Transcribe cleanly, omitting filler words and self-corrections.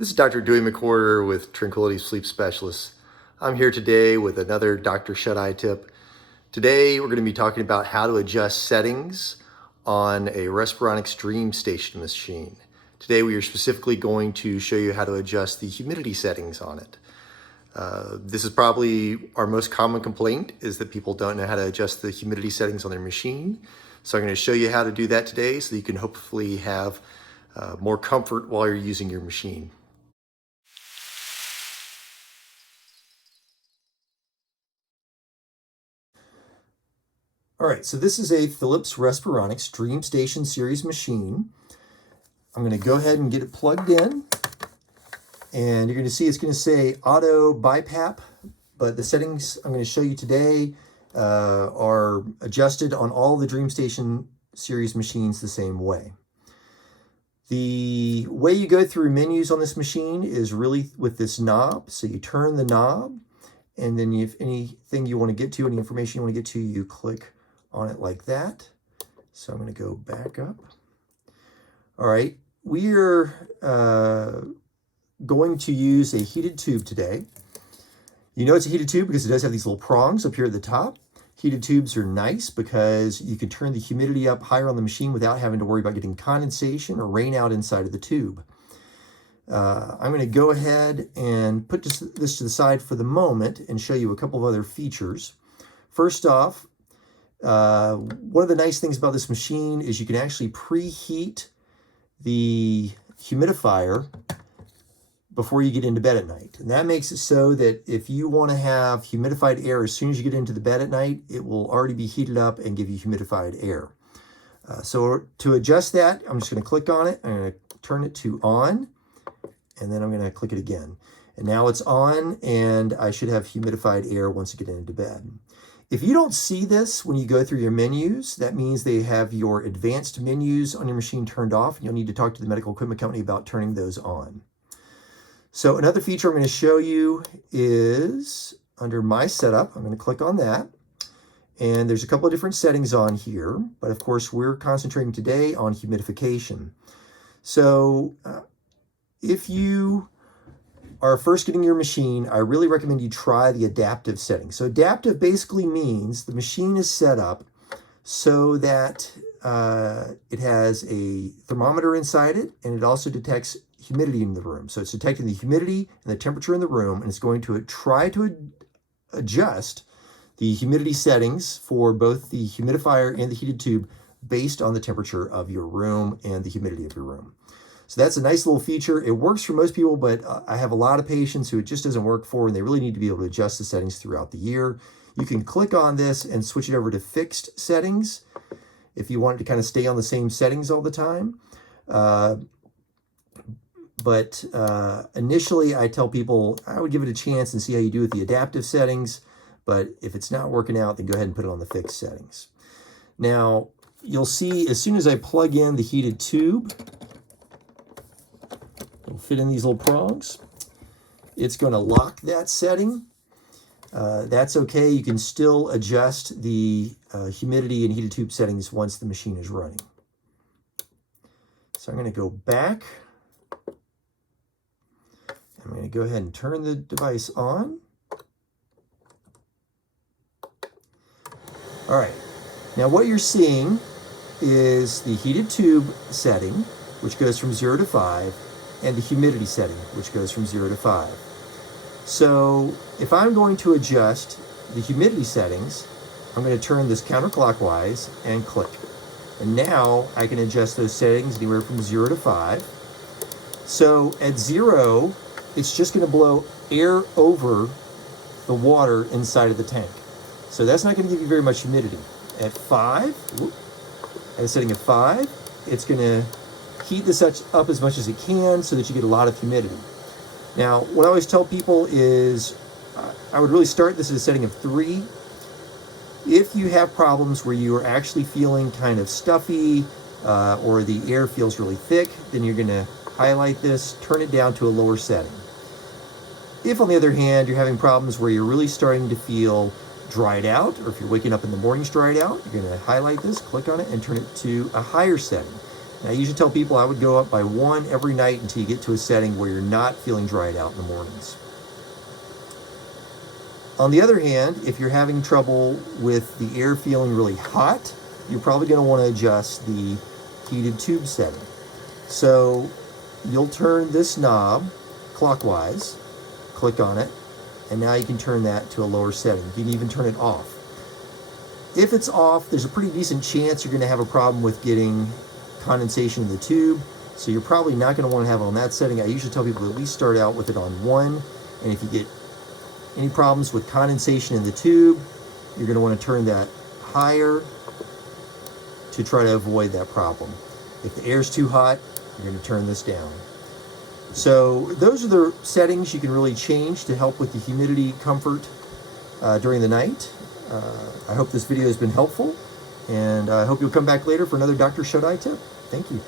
This is Dr. Dewey McWhirter with Tranquility Sleep Specialists. I'm here today with another Dr. Shut-Eye tip. Today we're going to be talking about how to adjust settings on a Respironics Dream Station machine. Today we are specifically going to show you how to adjust the humidity settings on it. This is probably our most common complaint, is that people don't know how to adjust the humidity settings on their machine. So I'm going to show you how to do that today so that you can hopefully have more comfort while you're using your machine. All right, so this is a Philips Respironics Dream Station series machine. I'm going to go ahead and get it plugged in, and you're going to see it's going to say auto BiPAP, but the settings I'm going to show you today are adjusted on all the Dream Station series machines the same way. The way you go through menus on this machine is really with this knob. So you turn the knob, and then if anything you want to get to, any information you want to get to, you click on it like that. So I'm going to go back up. All right, we are going to use a heated tube today. You know it's a heated tube because it does have these little prongs up here at the top. Heated tubes are nice because you can turn the humidity up higher on the machine without having to worry about getting condensation or rain out inside of the tube. I'm going to go ahead and put this to the side for the moment and show you a couple of other features. First off, one of the nice things about this machine is you can actually preheat the humidifier before you get into bed at night. And that makes it so that if you want to have humidified air as soon as you get into the bed at night, it will already be heated up and give you humidified air. So to adjust that, I'm just going to click on it. I'm going to turn it to on, and then I'm going to click it again. And now it's on, and I should have humidified air once I get into bed. If you don't see this when you go through your menus, that means they have your advanced menus on your machine turned off, and you'll need to talk to the medical equipment company about turning those on. So another feature I'm going to show you is under My Setup. I'm going to click on that. And there's a couple of different settings on here, but of course we're concentrating today on humidification. So if you are first getting your machine, I really recommend you try the adaptive settings. So adaptive basically means the machine is set up so that it has a thermometer inside it, and it also detects humidity in the room. So it's detecting the humidity and the temperature in the room, and it's going to try to adjust the humidity settings for both the humidifier and the heated tube based on the temperature of your room and the humidity of your room. So that's a nice little feature. It works for most people, but I have a lot of patients who it just doesn't work for, and they really need to be able to adjust the settings throughout the year. You can click on this and switch it over to fixed settings if you want it to kind of stay on the same settings all the time. But initially I tell people I would give it a chance and see how you do with the adaptive settings. But if it's not working out, then go ahead and put it on the fixed settings. Now, you'll see as soon as I plug in the heated tube, it'll fit in these little prongs. It's going to lock that setting. That's okay. You can still adjust the humidity and heated tube settings once the machine is running. So I'm going to go back. I'm going to go ahead and turn the device on. All right. Now what you're seeing is the heated tube setting, which goes from 0 to 5, and the humidity setting, which goes from 0 to 5. So if I'm going to adjust the humidity settings, I'm going to turn this counterclockwise and click. And now I can adjust those settings anywhere from 0 to 5. So at 0, it's just going to blow air over the water inside of the tank. So that's not going to give you very much humidity. At 5, at a setting of 5, it's going to heat this up as much as it can so that you get a lot of humidity. Now, what I always tell people is I would really start this at a setting of 3. If you have problems where you are actually feeling kind of stuffy or the air feels really thick, then you're going to highlight this, turn it down to a lower setting. If, on the other hand, you're having problems where you're really starting to feel dried out, or if you're waking up in the mornings dried out, you're going to highlight this, click on it, and turn it to a higher setting. Now, I usually tell people I would go up by 1 every night until you get to a setting where you're not feeling dried out in the mornings. On the other hand, if you're having trouble with the air feeling really hot, you're probably going to want to adjust the heated tube setting. So you'll turn this knob clockwise, click on it, and now you can turn that to a lower setting. You can even turn it off. If it's off, there's a pretty decent chance you're going to have a problem with getting condensation in the tube, so you're probably not going to want to have it on that setting. I usually tell people to at least start out with it on 1, and if you get any problems with condensation in the tube, you're going to want to turn that higher to try to avoid that problem. If the air's too hot, you're going to turn this down. So those are the settings you can really change to help with the humidity comfort during the night. I hope this video has been helpful, and I hope you'll come back later for another Dr. Shodai tip. Thank you.